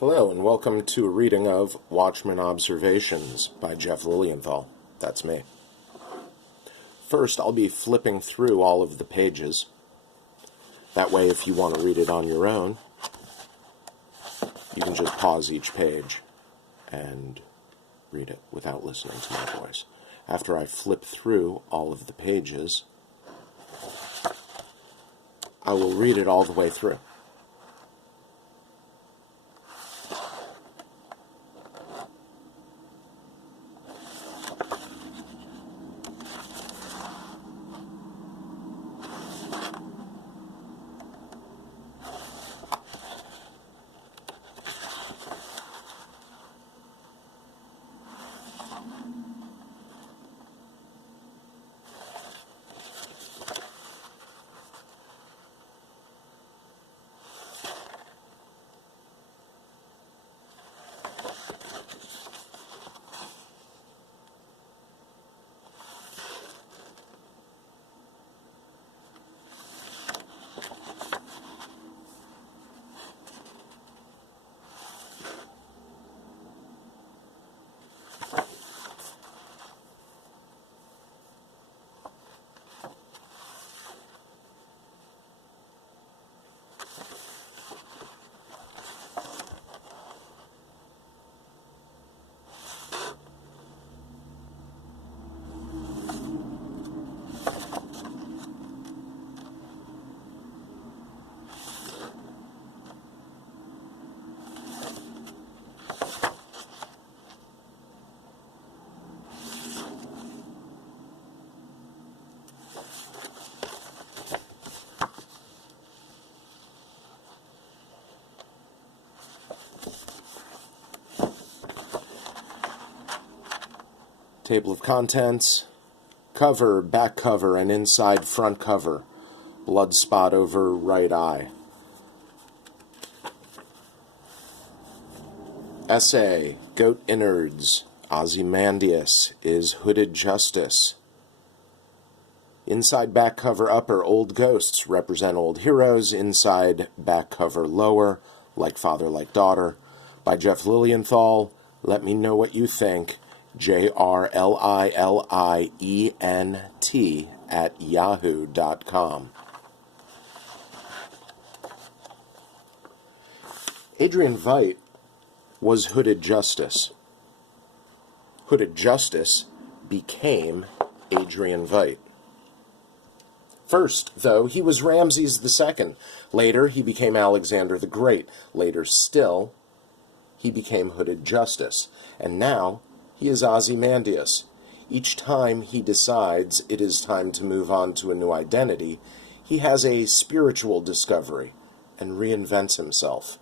Hello, and welcome to a reading of Watchmen Observations by Jeff Lilienthal. That's me. First, I'll be flipping through all of the pages. That way, if you want to read it on your own, you can just pause each page and read it without listening to my voice. After I flip through all of the pages, I will read it all the way through. Table of contents, cover, back cover, and inside front cover. Blood spot over right eye. Essay, Goat Innards, Ozymandias is Hooded Justice. Inside back cover upper, Old Ghosts represent old heroes. Inside back cover lower, Like Father, Like Daughter. By Jeff Lilienthal. Let me know what you think. jrlilient at yahoo.com. Adrian Veidt was Hooded Justice. Hooded Justice became Adrian Veidt. First, though, he was Ramses II. Later, he became Alexander the Great. Later still, he became Hooded Justice. And now, he is Ozymandias. Each time he decides it is time to move on to a new identity, he has a spiritual discovery and reinvents himself.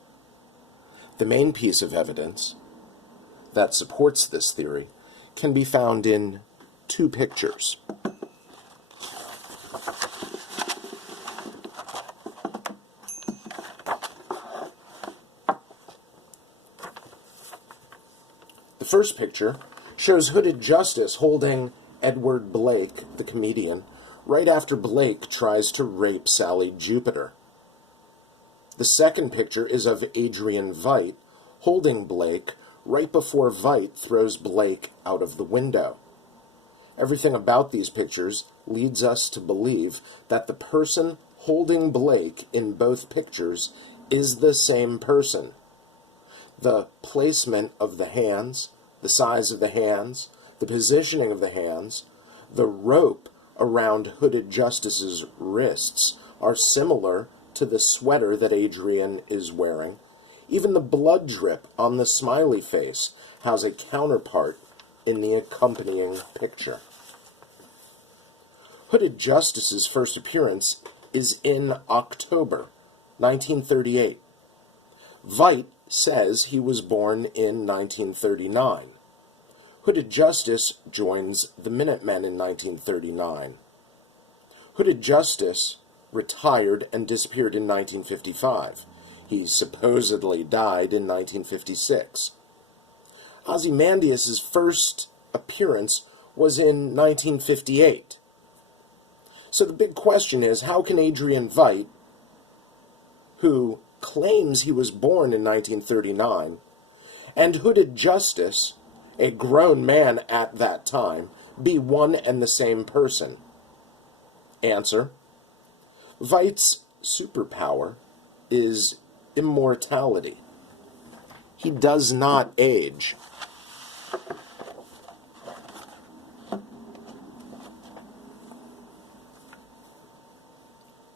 The main piece of evidence that supports this theory can be found in two pictures. The first picture shows Hooded Justice holding Edward Blake, the comedian, right after Blake tries to rape Sally Jupiter. The second picture is of Adrian Veidt holding Blake right before Veidt throws Blake out of the window. Everything about these pictures leads us to believe that the person holding Blake in both pictures is the same person. The placement of the hands, the size of the hands, the positioning of the hands, the rope around Hooded Justice's wrists are similar to the sweater that Adrian is wearing. Even the blood drip on the smiley face has a counterpart in the accompanying picture. Hooded Justice's first appearance is in October 1938. Veidt says he was born in 1939. Hooded Justice joins the Minutemen in 1939. Hooded Justice retired and disappeared in 1955. He supposedly died in 1956. Ozymandias' first appearance was in 1958. So the big question is, how can Adrian Veidt, who claims he was born in 1939, and Hooded Justice, a grown man at that time, be one and the same person? Answer: Veidt's superpower is immortality. He does not age.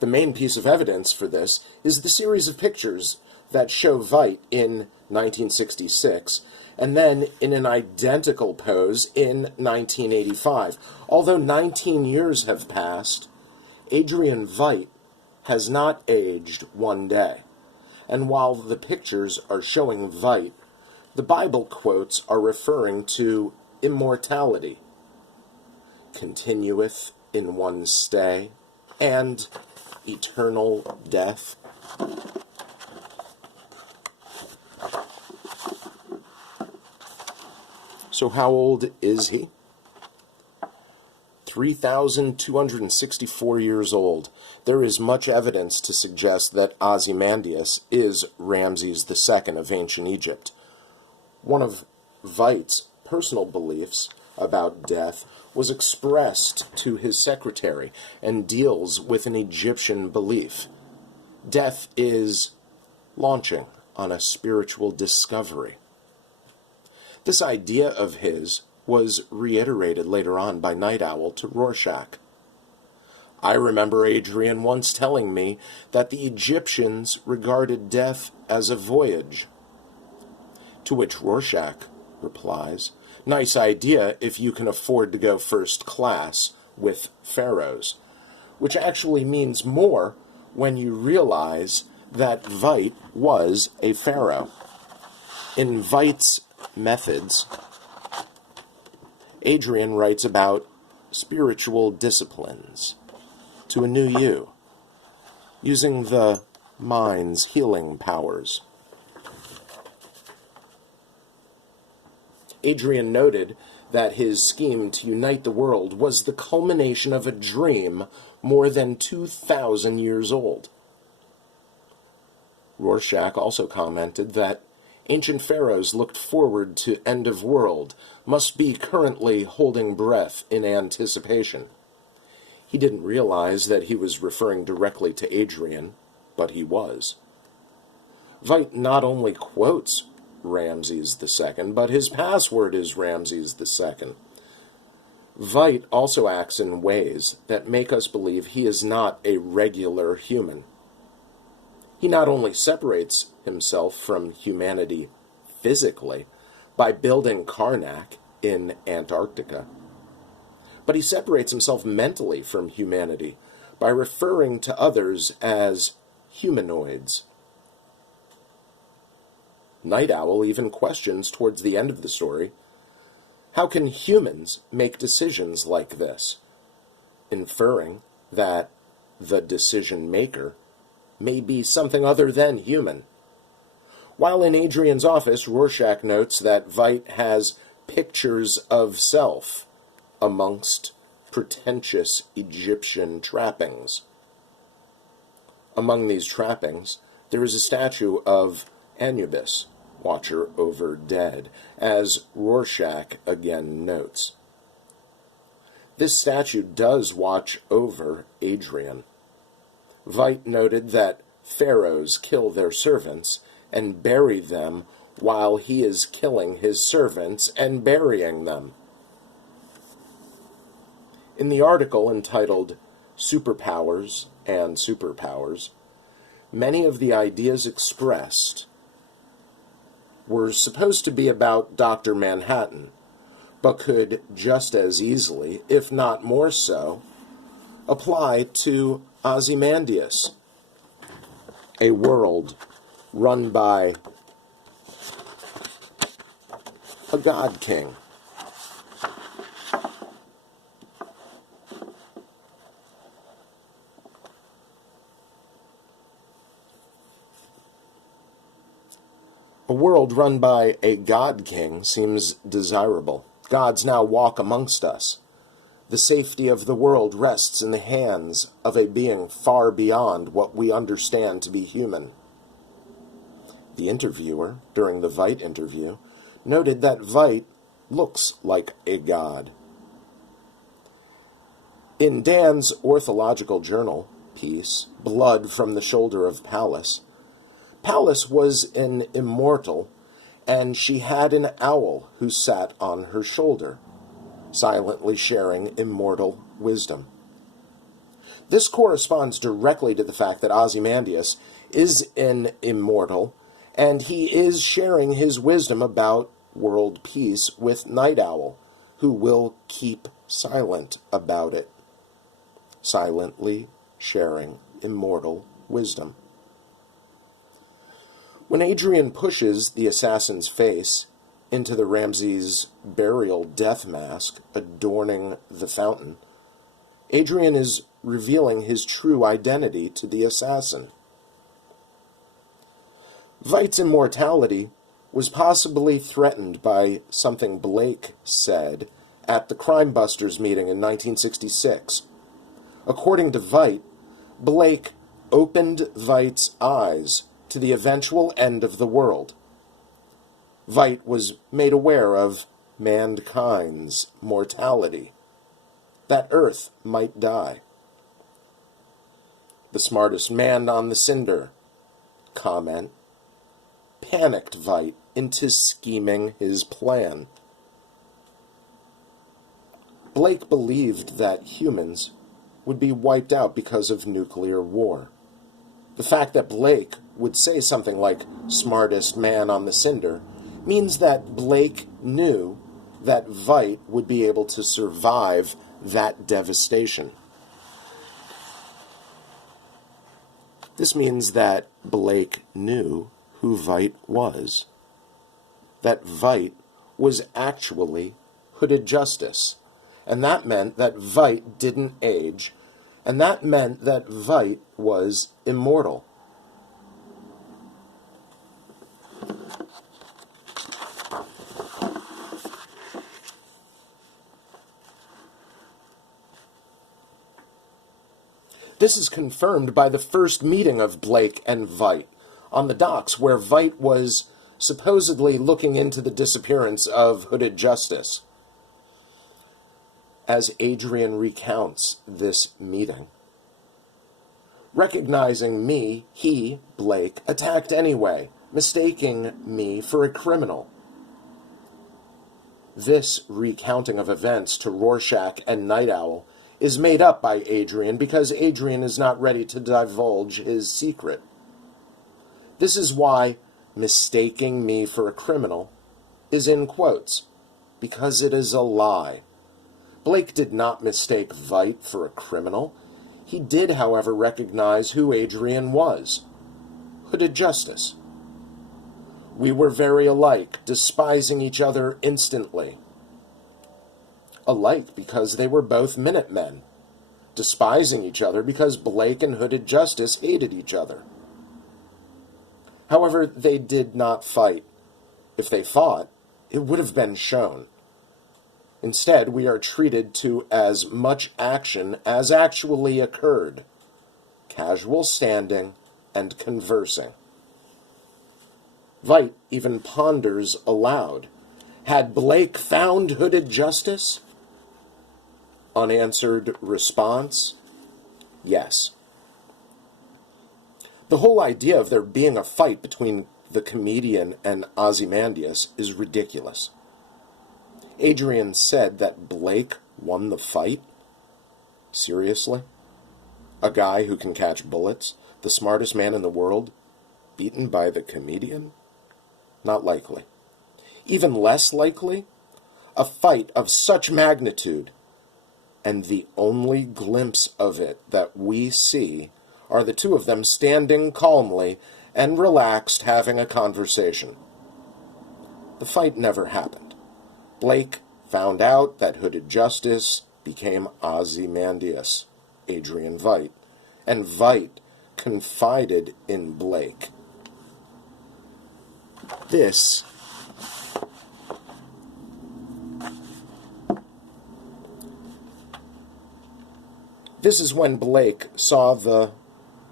The main piece of evidence for this is the series of pictures that show Veidt in 1966, and then in an identical pose in 1985. Although 19 years have passed, Adrian Veidt has not aged one day. And while the pictures are showing Veidt, the Bible quotes are referring to immortality, continueth in one stay, and eternal death. So how old is he? 3,264 years old. There is much evidence to suggest that Ozymandias is Ramses II of ancient Egypt. One of Veidt's personal beliefs about death was expressed to his secretary and deals with an Egyptian belief. Death is launching on a spiritual discovery. This idea of his was reiterated later on by Night Owl to Rorschach. I remember Adrian once telling me that the Egyptians regarded death as a voyage. To which Rorschach replies, nice idea if you can afford to go first class with pharaohs, which actually means more when you realize that Veidt was a pharaoh. In Veidt's Methods, Adrian writes about spiritual disciplines to a new you, using the mind's healing powers. Adrian noted that his scheme to unite the world was the culmination of a dream more than 2,000 years old. Rorschach also commented that ancient pharaohs looked forward to end of world, must be currently holding breath in anticipation. He didn't realize that he was referring directly to Adrian, but he was. Veidt not only quotes Ramses II, but his password is Ramses II. Veidt also acts in ways that make us believe he is not a regular human. He not only separates himself from humanity physically by building Karnak in Antarctica, but he separates himself mentally from humanity by referring to others as humanoids. Night Owl even questions towards the end of the story, how can humans make decisions like this? Inferring that the decision maker may be something other than human. While in Adrian's office, Rorschach notes that Veidt has pictures of self amongst pretentious Egyptian trappings. Among these trappings, there is a statue of Anubis, watcher over dead, as Rorschach again notes. This statue does watch over Adrian. Veidt noted that pharaohs kill their servants and bury them while he is killing his servants and burying them. In the article entitled Superpowers and Superpowers, many of the ideas expressed were supposed to be about Dr. Manhattan, but could just as easily, if not more so, apply to Ozymandias, a world run by a god king. A world run by a god king seems desirable. Gods now walk amongst us. The safety of the world rests in the hands of a being far beyond what we understand to be human. The interviewer, during the Veidt interview, noted that Veidt looks like a god. In Dan's orthological journal piece, Blood from the Shoulder of Pallas, Pallas was an immortal, and she had an owl who sat on her shoulder, silently sharing immortal wisdom. This corresponds directly to the fact that Ozymandias is an immortal, and he is sharing his wisdom about world peace with Night Owl, who will keep silent about it, silently sharing immortal wisdom. When Adrian pushes the assassin's face into the Ramses burial death mask adorning the fountain, Adrian is revealing his true identity to the assassin. Veidt's immortality was possibly threatened by something Blake said at the Crime Busters meeting in 1966. According to Veidt, Blake opened Veidt's eyes to the eventual end of the world. Veidt was made aware of mankind's mortality, that Earth might die. The smartest man on the cinder comment panicked Veidt into scheming his plan. Blake believed that humans would be wiped out because of nuclear war. The fact that Blake would say something like smartest man on the cinder means that Blake knew that Veidt would be able to survive that devastation. This means that Blake knew who Veidt was. That Veidt was actually Hooded Justice. And that meant that Veidt didn't age, and that meant that Veidt was immortal. This is confirmed by the first meeting of Blake and Veidt on the docks, where Veidt was supposedly looking into the disappearance of Hooded Justice. As Adrian recounts this meeting, recognizing me, he, Blake, attacked anyway, mistaking me for a criminal. This recounting of events to Rorschach and Night Owl is made up by Adrian because Adrian is not ready to divulge his secret. This is why mistaking me for a criminal is in quotes, because it is a lie. Blake did not mistake Veidt for a criminal. He did, however, recognize who Adrian was. Hooded Justice. We were very alike, despising each other instantly. Alike because they were both Minutemen, despising each other because Blake and Hooded Justice hated each other. However, they did not fight. If they fought, it would have been shown. Instead, we are treated to as much action as actually occurred, casual standing and conversing. Veidt even ponders aloud, had Blake found Hooded Justice? Unanswered response, yes. The whole idea of there being a fight between the comedian and Ozymandias is ridiculous. Adrian said that Blake won the fight? Seriously? A guy who can catch bullets, the smartest man in the world, beaten by the comedian? Not likely. Even less likely, a fight of such magnitude, and the only glimpse of it that we see are the two of them standing calmly and relaxed having a conversation. The fight never happened. Blake found out that Hooded Justice became Ozymandias, Adrian Veidt, and Veidt confided in Blake. This is when Blake saw the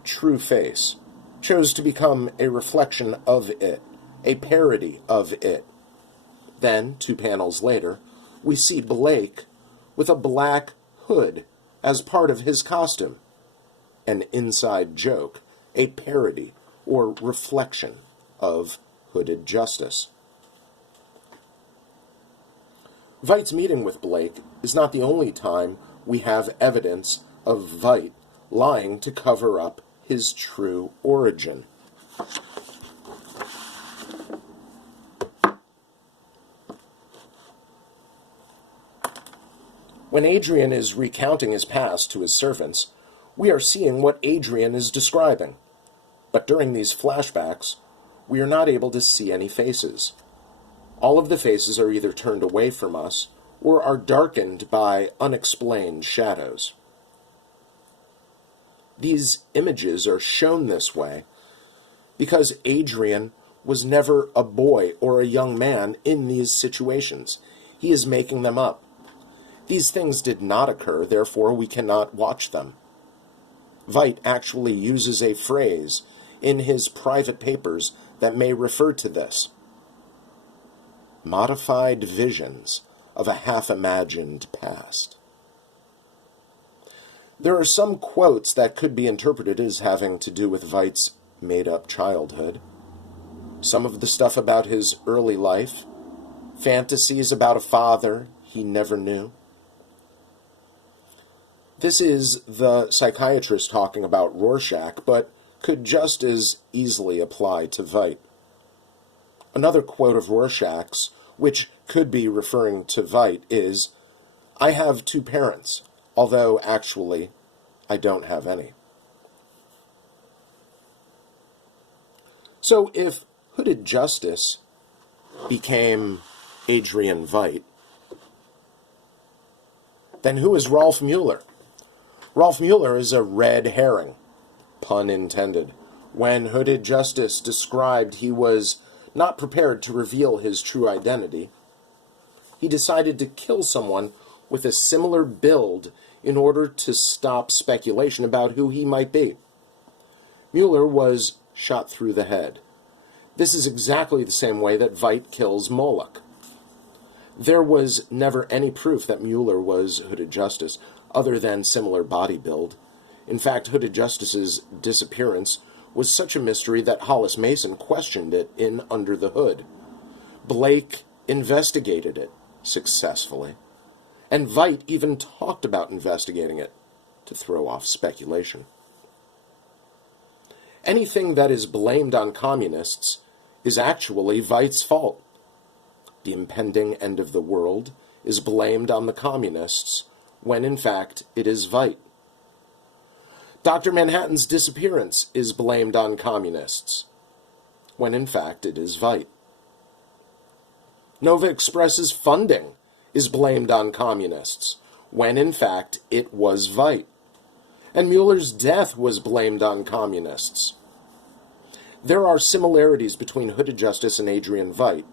true face chose to become a reflection of it, a parody of it. Then, 2 panels later, we see Blake with a black hood as part of his costume. An inside joke, a parody or reflection of Hooded Justice. Veidt's meeting with Blake is not the only time we have evidence of Veidt lying to cover up his true origin. When Adrian is recounting his past to his servants, we are seeing what Adrian is describing. But during these flashbacks, we are not able to see any faces. All of the faces are either turned away from us or are darkened by unexplained shadows. These images are shown this way because Adrian was never a boy or a young man in these situations. He is making them up. These things did not occur, therefore we cannot watch them. Veidt actually uses a phrase in his private papers that may refer to this. Modified visions of a half-imagined past. There are some quotes that could be interpreted as having to do with Veidt's made-up childhood. Some of the stuff about his early life, fantasies about a father he never knew. This is the psychiatrist talking about Rorschach, but could just as easily apply to Veidt. Another quote of Rorschach's, which could be referring to Veidt, is, "I have 2 parents, although actually I don't have any." So if Hooded Justice became Adrian Veidt, then who is Rolf Mueller? Rolf Mueller is a red herring, pun intended. When Hooded Justice described he was not prepared to reveal his true identity, he decided to kill someone with a similar build in order to stop speculation about who he might be. Mueller was shot through the head. This is exactly the same way that Veidt kills Moloch. There was never any proof that Mueller was Hooded Justice, other than similar body build. In fact, Hooded Justice's disappearance was such a mystery that Hollis Mason questioned it in Under the Hood. Blake investigated it successfully, and Veidt even talked about investigating it to throw off speculation. Anything that is blamed on communists is actually Veidt's fault. The impending end of the world is blamed on the communists, when in fact it is Veidt. Dr. Manhattan's disappearance is blamed on communists, when in fact it is Veidt. Nova Express's funding is blamed on communists, when in fact it was Veidt. And Mueller's death was blamed on communists. There are similarities between Hooded Justice and Adrian Veidt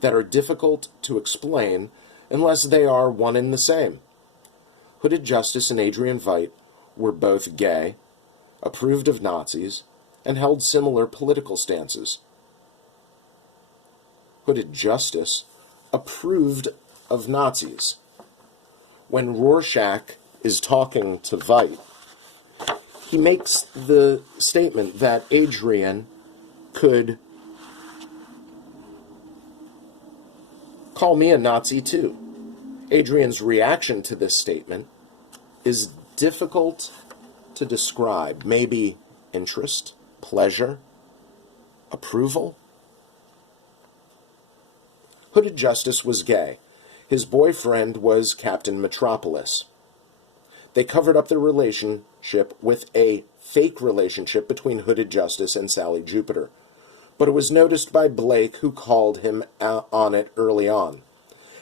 that are difficult to explain unless they are one and the same. Hooded Justice and Adrian Veidt were both gay, approved of Nazis, and held similar political stances. Hooded Justice approved of Nazis. When Rorschach is talking to Veidt, he makes the statement that Adrian could call me a Nazi too. Adrian's reaction to this statement is difficult to describe. Maybe interest, pleasure, approval. Hooded Justice was gay. His boyfriend was Captain Metropolis. They covered up their relationship with a fake relationship between Hooded Justice and Sally Jupiter, but it was noticed by Blake, who called him out on it early on.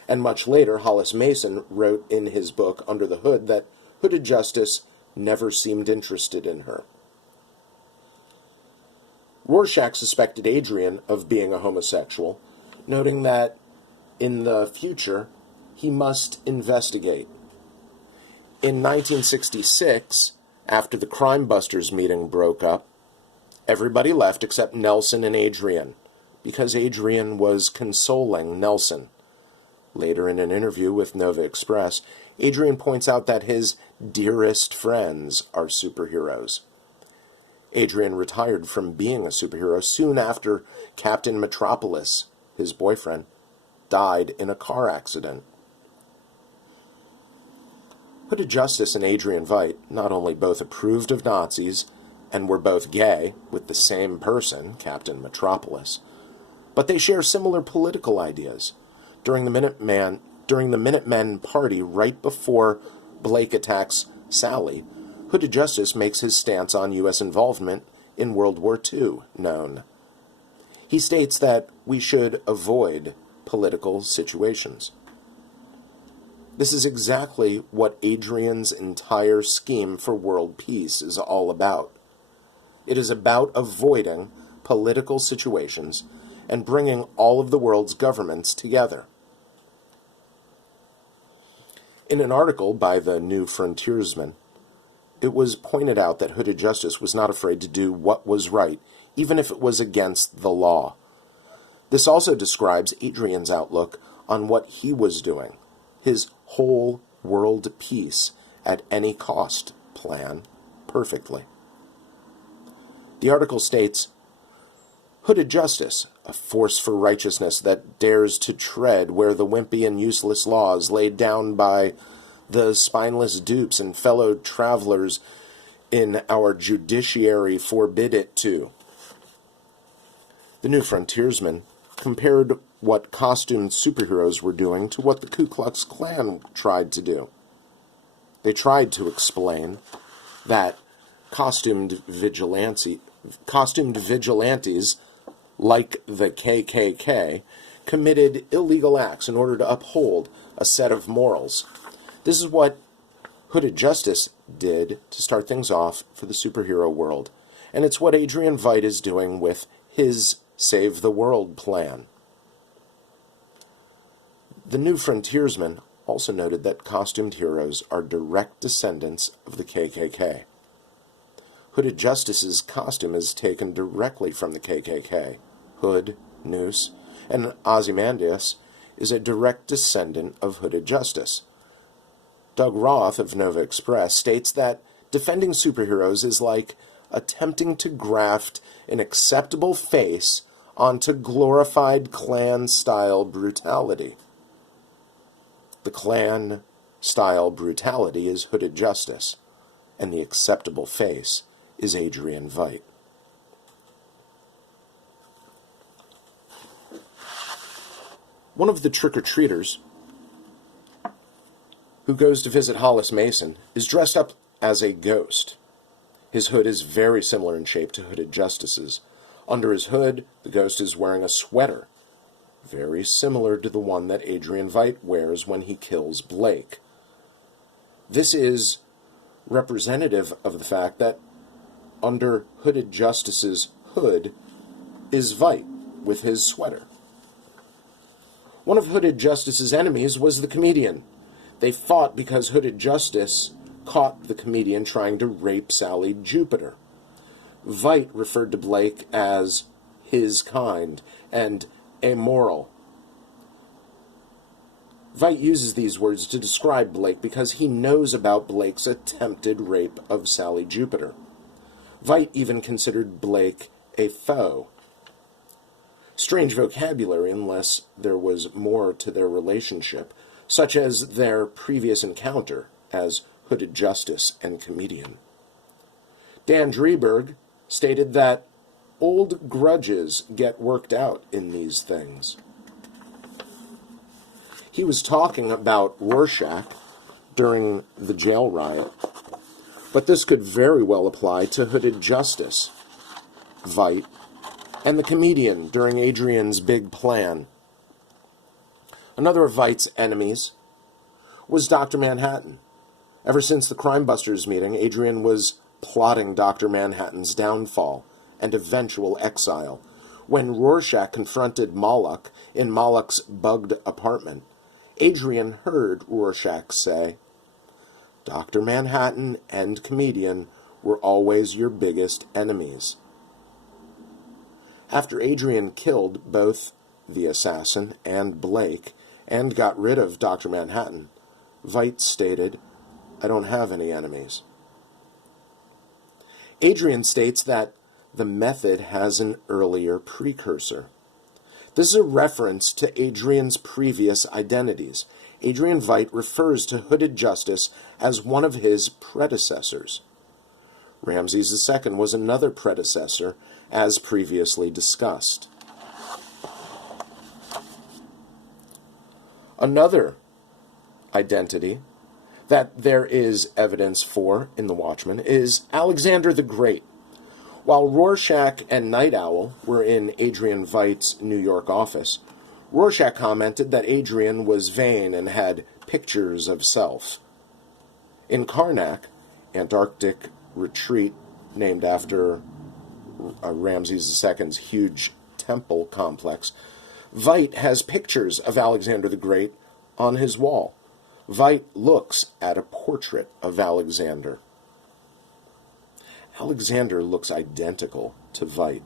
And much later, Hollis Mason wrote in his book Under the Hood that Hooded Justice never seemed interested in her. Rorschach suspected Adrian of being a homosexual, noting that in the future he must investigate. In 1966, after the Crime Busters meeting broke up, Everybody left except Nelson and Adrian, because Adrian was consoling Nelson. Later in an interview with Nova Express, Adrian points out that his dearest friends are superheroes. Adrian retired from being a superhero soon after Captain Metropolis, his boyfriend, died in a car accident. Hooded Justice and Adrian Veidt not only both approved of Nazis and were both gay with the same person, Captain Metropolis, but they share similar political ideas. During the Minutemen party right before Blake attacks Sally, Hooded Justice makes his stance on U.S. involvement in World War II known. He states that we should avoid political situations. This is exactly what Adrian's entire scheme for world peace is all about. It is about avoiding political situations and bringing all of the world's governments together. In an article by the New Frontiersman, it was pointed out that Hooded Justice was not afraid to do what was right, even if it was against the law. This also describes Adrian's outlook on what he was doing, his whole world peace at any cost plan, perfectly. The article states, Hooded Justice, a force for righteousness that dares to tread where the wimpy and useless laws laid down by the spineless dupes and fellow travelers in our judiciary forbid it to. The New Frontiersman compared what costumed superheroes were doing to what the Ku Klux Klan tried to do. They tried to explain that costumed vigilantes like the KKK committed illegal acts in order to uphold a set of morals. This is what Hooded Justice did to start things off for the superhero world, and it's what Adrian Veidt is doing with his Save the World plan. The New Frontiersman also noted that costumed heroes are direct descendants of the KKK. Hooded Justice's costume is taken directly from the KKK. Hood, Noose, and Ozymandias is a direct descendant of Hooded Justice. Doug Roth of Nova Express states that defending superheroes is like attempting to graft an acceptable face onto glorified Klan-style brutality. The Klan-style brutality is Hooded Justice, and the acceptable face is Adrian Veidt. One of the trick-or-treaters who goes to visit Hollis Mason is dressed up as a ghost. His hood is very similar in shape to Hooded Justice's. Under his hood, the ghost is wearing a sweater, very similar to the one that Adrian Veidt wears when he kills Blake. This is representative of the fact that under Hooded Justice's hood is Veidt with his sweater. One of Hooded Justice's enemies was the comedian. They fought because Hooded Justice caught the comedian trying to rape Sally Jupiter. Veidt referred to Blake as his kind and amoral. Veidt uses these words to describe Blake because he knows about Blake's attempted rape of Sally Jupiter. Veidt even considered Blake a foe. Strange vocabulary unless there was more to their relationship, such as their previous encounter as Hooded Justice and comedian. Dan Drieberg stated that old grudges get worked out in these things. He was talking about Rorschach during the jail riot, but this could very well apply to Hooded Justice, Veidt, and the comedian during Adrian's big plan. Another of Veidt's enemies was Dr. Manhattan. Ever since the Crime Busters meeting, Adrian was plotting Dr. Manhattan's downfall and eventual exile. When Rorschach confronted Moloch in Moloch's bugged apartment, Adrian heard Rorschach say, "Dr. Manhattan and comedian were always your biggest enemies." After Adrian killed both the assassin and Blake and got rid of Dr. Manhattan, Veidt stated, "I don't have any enemies." Adrian states that the method has an earlier precursor. This is a reference to Adrian's previous identities. Adrian Veidt refers to Hooded Justice as one of his predecessors. Ramses II was another predecessor, as previously discussed. Another identity that there is evidence for in the Watchmen is Alexander the Great. While Rorschach and Night Owl were in Adrian Veidt's New York office, Rorschach commented that Adrian was vain and had pictures of self. In Karnak, Antarctic retreat named after Ramses II's huge temple complex, Veidt has pictures of Alexander the Great on his wall. Veidt looks at a portrait of Alexander. Alexander looks identical to Veidt.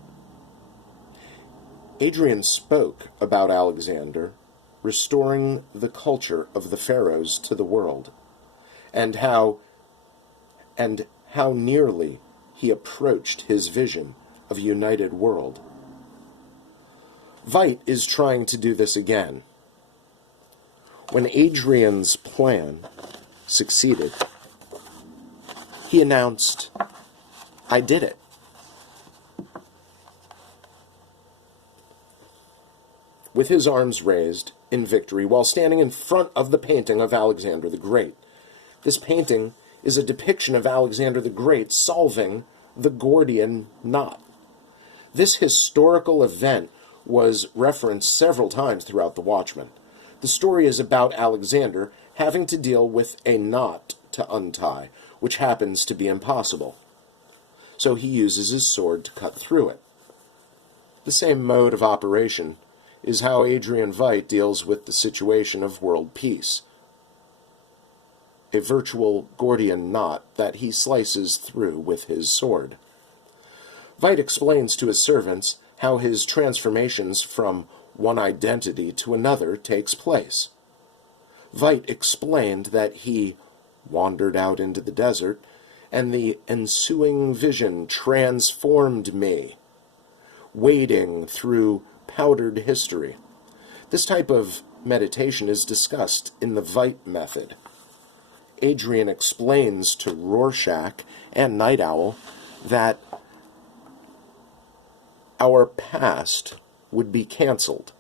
Adrian spoke about Alexander restoring the culture of the pharaohs to the world, and how nearly he approached his vision of a united world. Veidt is trying to do this again. When Adrian's plan succeeded, he announced, "I did it." With his arms raised in victory while standing in front of the painting of Alexander the Great. This painting is a depiction of Alexander the Great solving the Gordian knot. This historical event was referenced several times throughout the Watchmen. The story is about Alexander having to deal with a knot to untie, which happens to be impossible. So he uses his sword to cut through it. The same mode of operation is how Adrian Veidt deals with the situation of world peace. A virtual Gordian knot that he slices through with his sword. Veidt explains to his servants how his transformations from one identity to another takes place. Veidt explained that he wandered out into the desert, and the ensuing vision transformed me, wading through powdered history. This type of meditation is discussed in the Veidt method. Adrian explains to Rorschach and Night Owl that our past would be canceled.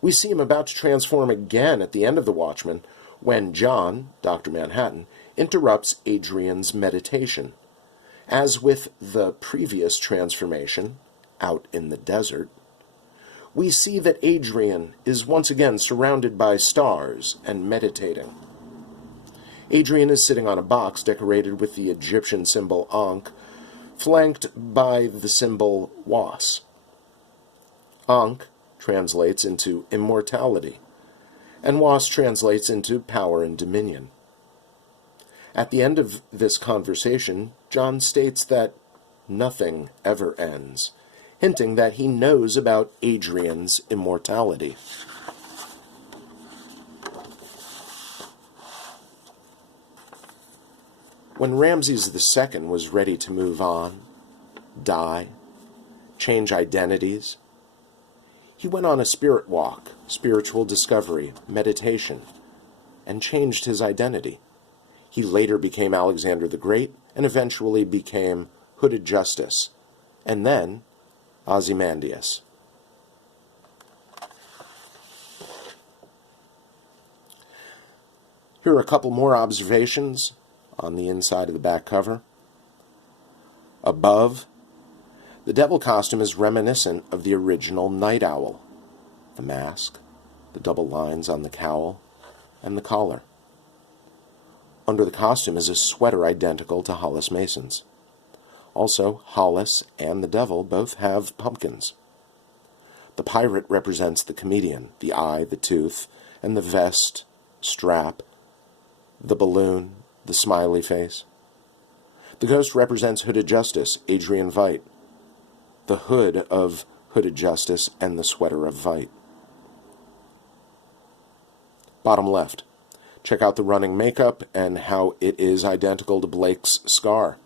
We see him about to transform again at the end of the Watchmen when John, Dr. Manhattan, interrupts Adrian's meditation. As with the previous transformation, out in the desert, we see that Adrian is once again surrounded by stars and meditating. Adrian is sitting on a box decorated with the Egyptian symbol Ankh, flanked by the symbol Was. Ankh translates into immortality, and Was translates into power and dominion. At the end of this conversation, John states that nothing ever ends, hinting that he knows about Adrian's immortality. When Ramses II was ready to move on, die, change identities, he went on a spirit walk, spiritual discovery, meditation, and changed his identity. He later became Alexander the Great and eventually became Hooded Justice, and then Ozymandias. Here are a couple more observations on the inside of the back cover. Above, the devil costume is reminiscent of the original Night Owl. The mask, the double lines on the cowl, and the collar. Under the costume is a sweater identical to Hollis Mason's. Also, Hollis and the devil both have pumpkins. The pirate represents the comedian, the eye, the tooth, and the vest, strap, the balloon, the smiley face. The ghost represents Hooded Justice, Adrian Veidt. The hood of Hooded Justice and the Sweater of Veidt. Bottom left. Check out the running makeup and how it is identical to Blake's scar.